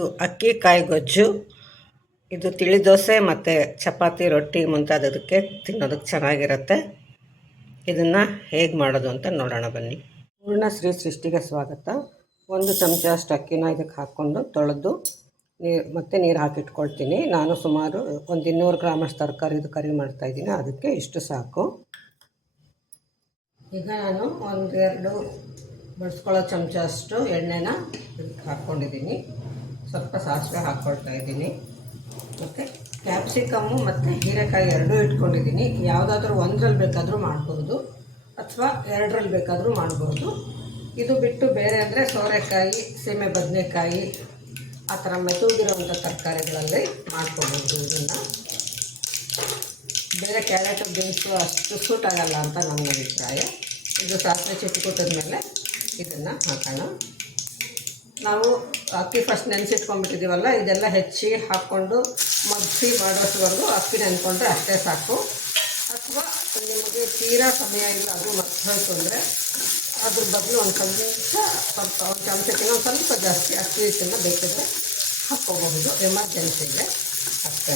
ಇದು ಅಕ್ಕಿ ಕಾಯಿ ಗೊಜ್ಜು, ಇದು ತಿಳಿ ದೋಸೆ ಮತ್ತು ಚಪಾತಿ, ರೊಟ್ಟಿ ಮುಂತಾದದಕ್ಕೆ ತಿನ್ನೋದಕ್ಕೆ ಚೆನ್ನಾಗಿರುತ್ತೆ. ಇದನ್ನು ಹೇಗೆ ಮಾಡೋದು ಅಂತ ನೋಡೋಣ ಬನ್ನಿ. ಪೂರ್ಣ ಶ್ರೀ ಸೃಷ್ಟಿಗೆ ಸ್ವಾಗತ. ಒಂದು ಚಮಚ ಅಷ್ಟು ಅಕ್ಕಿನ ಇದಕ್ಕೆ ಹಾಕ್ಕೊಂಡು ತೊಳೆದು ನೀರು ಮತ್ತು ನೀರು ಹಾಕಿಟ್ಕೊಳ್ತೀನಿ. ನಾನು ಸುಮಾರು ಒಂದು ಇನ್ನೂರು ಗ್ರಾಮಷ್ಟು ತರಕಾರಿದು ಕರಿ ಮಾಡ್ತಾಯಿದ್ದೀನಿ ಅದಕ್ಕೆ ಇಷ್ಟು ಸಾಕು. ಈಗ ನಾನು ಒಂದೆರಡು, ಬಳಸ್ಕೊಳ್ಳೋ ಚಮಚ ಅಷ್ಟು ಎಣ್ಣೆನ ಹಾಕ್ಕೊಂಡಿದ್ದೀನಿ. ಸ್ವಲ್ಪ ಸಾಸಿವೆ ಹಾಕ್ಕೊಳ್ತಾ ಇದ್ದೀನಿ. ಮತ್ತು ಕ್ಯಾಪ್ಸಿಕಮ್ಮು ಮತ್ತು ಹೀರೆಕಾಯಿ ಎರಡೂ ಇಟ್ಕೊಂಡಿದ್ದೀನಿ. ಯಾವುದಾದ್ರೂ ಒಂದರಲ್ಲಿ ಬೇಕಾದರೂ ಮಾಡ್ಬೋದು. ಅಥವಾ ಎರಡರಲ್ಲಿ ಬೇಕಾದರೂ ಮಾಡ್ಬೋದು. ಇದು ಬಿಟ್ಟು ಬೇರೆ ಅಂದರೆ ಸೋರೆಕಾಯಿ, ಸೀಮೆ ಬದನೆಕಾಯಿ, ಆ ಥರ ಮೆತುಗಿರೋವಂಥ ತರಕಾರಿಗಳಲ್ಲಿ ಮಾಡ್ಕೋಬೋದು ಇದನ್ನು. ಬೇರೆ ಕ್ಯಾರೆಟು, ಬೀನ್ಸು ಅಷ್ಟು ಸೂಟ್ ಆಗಲ್ಲ ಅಂತ ನನ್ನ ಅಭಿಪ್ರಾಯ. ಇದು ಸಾಸಿವೆ ಮೇಲೆ ಇದನ್ನು ಹಾಕೋಣ. ನಾವು ಅಕ್ಕಿ ಫಸ್ಟ್ ನೆನೆಸಿಟ್ಕೊಂಡ್ಬಿಟ್ಟಿದ್ದೀವಲ್ಲ, ಇದೆಲ್ಲ ಹೆಚ್ಚಿ ಹಾಕ್ಕೊಂಡು ಮಗ್ಸಿ ಮಾಡೋಷ್ಟವರೆಗೂ ಅಕ್ಕಿ ನೆನ್ಕೊಂಡ್ರೆ ಅಷ್ಟೇ ಸಾಕು. ಅಥವಾ ನಿಮಗೆ ತೀರಾ ಸಮಯ ಇಲ್ಲ ಅದು ಮಗ್ಸೋಯ್ತು ಅಂದರೆ ಅದ್ರ ಬದಲು ಒಂದು ಸ್ವಲ್ಪ ಸ್ವಲ್ಪ ಒಂದು ಚಮಚಕ್ಕಿಂತ ಒಂದು ಸ್ವಲ್ಪ ಜಾಸ್ತಿ ಅಕ್ಕಿ ಹಿಟ್ಟನ್ನು ಬೇಕಿದ್ರೆ ಹಾಕ್ಕೋಬಹುದು ಎಮರ್ಜೆನ್ಸಿಗೆ ಅಷ್ಟೇ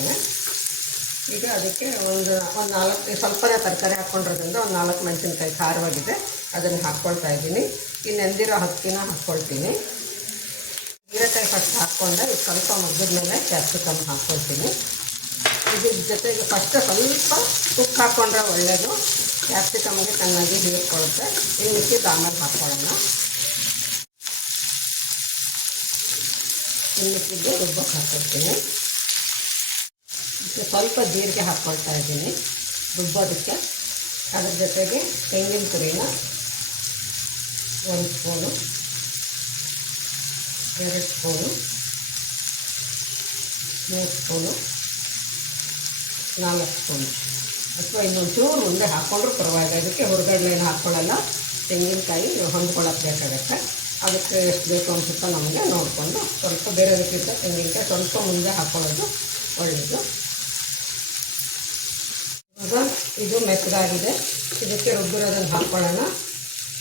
ಈಗ ಅದಕ್ಕೆ ಒಂದು ಒಂದು ನಾಲ್ಕು ಸ್ವಲ್ಪನೇ ತರಕಾರಿ ಹಾಕ್ಕೊಂಡಿರೋದ್ರಿಂದ ಒಂದು ನಾಲ್ಕು ಮೆಣಸಿನ್ಕಾಯಿ ಖಾರವಾಗಿದೆ, ಅದನ್ನು ಹಾಕ್ಕೊಳ್ತಾ ಇದ್ದೀನಿ. ಈ ನೆಂದಿರೋ ಹಕ್ಕಿನ ಹಾಕ್ಕೊಳ್ತೀನಿ. ಹೀರೆಕಾಯಿ ಫಸ್ಟ್ ಹಾಕ್ಕೊಂಡೆ, ಇದು ಸ್ವಲ್ಪ ಮುಗಿದ ಮೇಲೆ ಕ್ಯಾಪ್ಸಿಕಮ್ ಹಾಕ್ಕೊಳ್ತೀನಿ. ಇದ್ರ ಜೊತೆಗೆ ಫಸ್ಟ್ ಸ್ವಲ್ಪ ಉಪ್ಪು ಹಾಕ್ಕೊಂಡ್ರೆ ಒಳ್ಳೆಯದು ಕ್ಯಾಪ್ಸಿಕಮ್ಗೆ ಚೆನ್ನಾಗಿ ಹೀರ್ಕೊಳ್ಳುತ್ತೆ. ಇನ್ನು ಮಿಕ್ಕಿದ್ದು ಆಮೇಲೆ ಹಾಕ್ಕೊಳ್ಳೋಣ ಇನ್ನು ಮಿಕ್ಕಿದ್ದು ರುಬ್ಬಕ್ಕೆ ಹಾಕ್ಕೊಳ್ತೀನಿ. ಸ್ವಲ್ಪ ಜೀರಿಗೆ ಹಾಕ್ಕೊಳ್ತಾ ಇದ್ದೀನಿ. ರುಬ್ಬೋದಕ್ಕೆ. ಅದ್ರ ಜೊತೆಗೆ ತೆಂಗಿನ ತುರಿನ ಒಂದು ಸ್ಪೂನು. ಎರಡು ಸ್ಪೂನು ಮೂರು ಸ್ಪೂನು ನಾಲ್ಕು ಸ್ಪೂನು ಅಥವಾ ಇನ್ನೊಂದು ಚೂರು ಮುಂದೆ ಹಾಕ್ಕೊಂಡ್ರೂ ಪರವಾಗಿಲ್ಲ. ಇದಕ್ಕೆ ಏನು ಹಾಕ್ಕೊಳ್ಳಲ್ಲ ತೆಂಗಿನಕಾಯಿ ಹೊಂದ್ಕೊಳ್ಳೋಕೆ ಬೇಕಾಗತ್ತೆ. ಅದಕ್ಕೆ ಎಷ್ಟು ಬೇಕು ಅನ್ಸುತ್ತ ನಮಗೆ ನೋಡಿಕೊಂಡು ಸ್ವಲ್ಪ ಬೇರೆದಕ್ಕಿಂತ ತೆಂಗಿನಕಾಯಿ ಸ್ವಲ್ಪ ಮುಂದೆ ಹಾಕ್ಕೊಳ್ಳೋದು ಒಳ್ಳೆಯದು ಇದು ಮೆತ್ತಗಾಗಿದೆ ಇದಕ್ಕೆ ರುಬ್ಬಿರೋದನ್ನು ಹಾಕ್ಕೊಳ್ಳೋಣ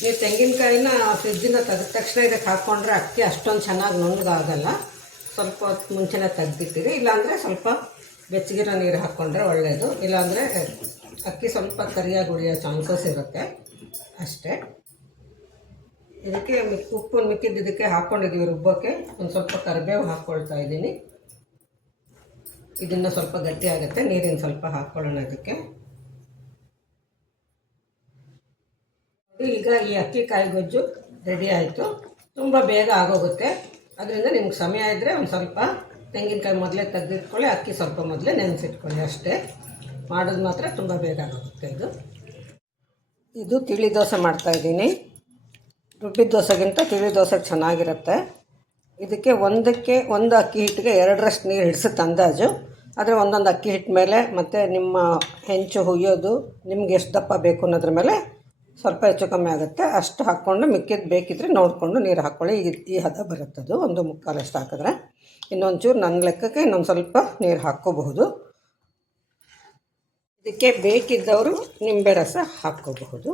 ನೀವು ತೆಂಗಿನಕಾಯಿನ ಫ್ರಿಜ್ಜಿಂದ ತೆಗೆದ ತಕ್ಷಣ ಇದಕ್ಕೆ ಹಾಕ್ಕೊಂಡ್ರೆ ಅಕ್ಕಿ ಅಷ್ಟೊಂದು ಚೆನ್ನಾಗಿ ನುಣ್ಣಗಾಗಲ್ಲ ಸ್ವಲ್ಪ ಹೊತ್ತು ಮುಂಚೆನೇ ತೆಗ್ದಿಟ್ಟಿರಿ. ಇಲ್ಲಾಂದರೆ ಸ್ವಲ್ಪ ಬೆಚ್ಚಗಿರೋ ನೀರು ಹಾಕ್ಕೊಂಡ್ರೆ ಒಳ್ಳೆಯದು ಇಲ್ಲಾಂದರೆ ಅಕ್ಕಿ ಸ್ವಲ್ಪ ಕರಿಯಾಗಿ ಉಳಿಯೋ ಚಾನ್ಸಸ್ ಇರುತ್ತೆ ಅಷ್ಟೇ. ಇದಕ್ಕೆ ಉಪ್ಪು ಮಿಕ್ಕಿದ್ದು ಇದಕ್ಕೆ ಹಾಕ್ಕೊಂಡಿದ್ದೀವಿ ರುಬ್ಬಕ್ಕೆ ಒಂದು ಸ್ವಲ್ಪ ಕರಿಬೇವು ಹಾಕ್ಕೊಳ್ತಾ ಇದ್ದೀನಿ. ಇದನ್ನು ಸ್ವಲ್ಪ ಗಟ್ಟಿ ಆಗುತ್ತೆ. ನೀರಿನ ಸ್ವಲ್ಪ ಹಾಕ್ಕೊಳ್ಳೋಣ ಇದಕ್ಕೆ. ಈಗ ಈ ಅಕ್ಕಿ ಕಾಯಿ ಗೊಜ್ಜು ರೆಡಿ ಆಯಿತು. ತುಂಬ ಬೇಗ ಆಗೋಗುತ್ತೆ. ಅದರಿಂದ ನಿಮ್ಗೆ ಸಮಯ ಇದ್ದರೆ ಒಂದು ಸ್ವಲ್ಪ ತೆಂಗಿನಕಾಯಿ ಮೊದಲೇ ತೆಗೆದಿಟ್ಕೊಳ್ಳಿ, ಅಕ್ಕಿ ಸ್ವಲ್ಪ ಮೊದಲೇ ನೆನೆಸಿಟ್ಕೊಳ್ಳಿ ಅಷ್ಟೇ. ಮಾಡೋದು ಮಾತ್ರ ತುಂಬ ಬೇಗ ಆಗೋಗುತ್ತೆ ಇದು. ಇದು ತಿಳಿ ದೋಸೆ ಮಾಡ್ತಾಯಿದ್ದೀನಿ ರುಬ್ಬಿದ ದೋಸೆಗಿಂತ ತಿಳಿ ದೋಸೆ ಚೆನ್ನಾಗಿರುತ್ತೆ. ಇದಕ್ಕೆ ಒಂದಕ್ಕೆ ಒಂದು ಅಕ್ಕಿ ಹಿಟ್ಟಿಗೆ ಎರಡರಷ್ಟು ನೀರು ಹಿಡಿಸುತ್ತೆ ಅಂದಾಜು. ಆದರೆ ಒಂದೊಂದು ಅಕ್ಕಿ ಹಿಟ್ಟು ಮೇಲೆ ಮತ್ತು ನಿಮ್ಮ ಹೆಂಚು ಹುಯ್ಯೋದು, ನಿಮ್ಗೆ ಎಷ್ಟು ದಪ್ಪ ಬೇಕು ಅನ್ನೋದ್ರ ಮೇಲೆ ಸ್ವಲ್ಪ ಹೆಚ್ಚು ಕಮ್ಮಿ ಆಗುತ್ತೆ. ಅಷ್ಟು ಹಾಕ್ಕೊಂಡು ಮಿಕ್ಕಿದ್ದು ಬೇಕಿದ್ರೆ ನೋಡಿಕೊಂಡು ನೀರು ಹಾಕ್ಕೊಳ್ಳಿ ಈ ಈ ಹದ ಬರುತ್ತದು. ಒಂದು ಮುಕ್ಕಾಲಷ್ಟು ಹಾಕಿದ್ರೆ ಇನ್ನೊಂಚೂರು ನನ್ನ ಲೆಕ್ಕಕ್ಕೆ ಇನ್ನೊಂದು ಸ್ವಲ್ಪ ನೀರು ಹಾಕ್ಕೋಬಹುದು. ಇದಕ್ಕೆ ಬೇಕಿದ್ದವರು ನಿಂಬೆ ರಸ ಹಾಕ್ಕೋಬಹುದು.